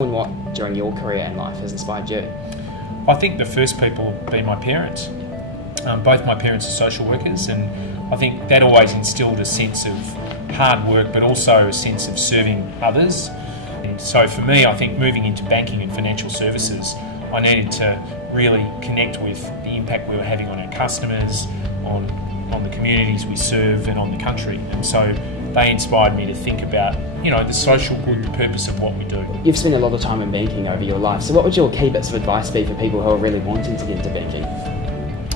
And what during your career and life has inspired you? I think the first people have been my parents. Both my parents are social workers, and I think that always instilled a sense of hard work, but also a sense of serving others. And so for me, I think moving into banking and financial services, I needed to really connect with the impact we were having on our customers, on the communities we serve, and on the country. And so they inspired me to think about, the social good purpose of what we do. You've spent a lot of time in banking over your life, so what would your key bits of advice be for people who are really wanting to get into banking?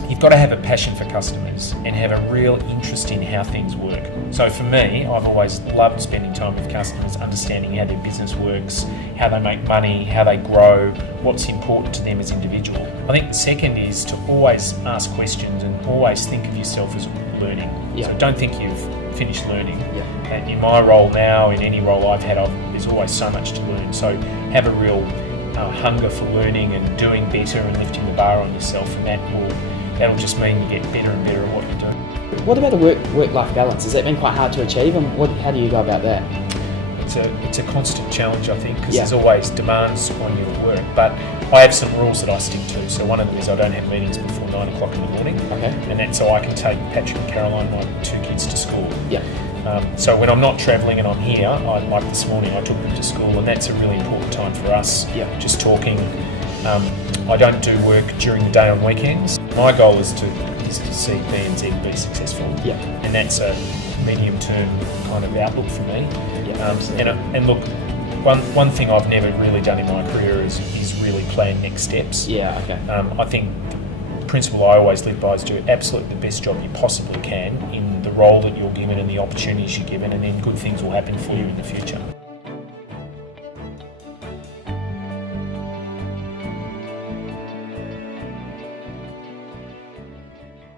You've got to have a passion for customers and have a real interest in how things work. So for me, I've always loved spending time with customers, understanding how their business works, how they make money, how they grow, what's important to them as individuals. I think the second is to always ask questions and always think of yourself as learning. Yeah. So don't think you've finished learning. Yeah. And in my role now, in any role I've had, there's always so much to learn. So have a real hunger for learning and doing better and lifting the bar on yourself, and that'll just mean you get better and better at what you do. What about the work-life balance? Has that been quite hard to achieve, and how do you go about that? It's a constant challenge, I think, because Yeah. there's always demands on you at work. But I have some rules that I stick to. So one of them is I don't have meetings before 9 o'clock in the morning. Okay. And that's so I can take Patrick and Caroline, my two kids, to school. Yeah. So when I'm not travelling and I'm here, like this morning, I took them to school, and that's a really important time for us. Yeah. Just talking. I don't do work during the day on weekends. My goal is to see BNZ be successful. Yeah. And that's a medium-term kind of outlook for me. Yeah, and look, one thing I've never really done in my career is really plan next steps. Yeah. Okay. I think the principle I always live by is do absolutely the best job you possibly can in the role that you're given and the opportunities you're given, and then good things will happen for you in the future.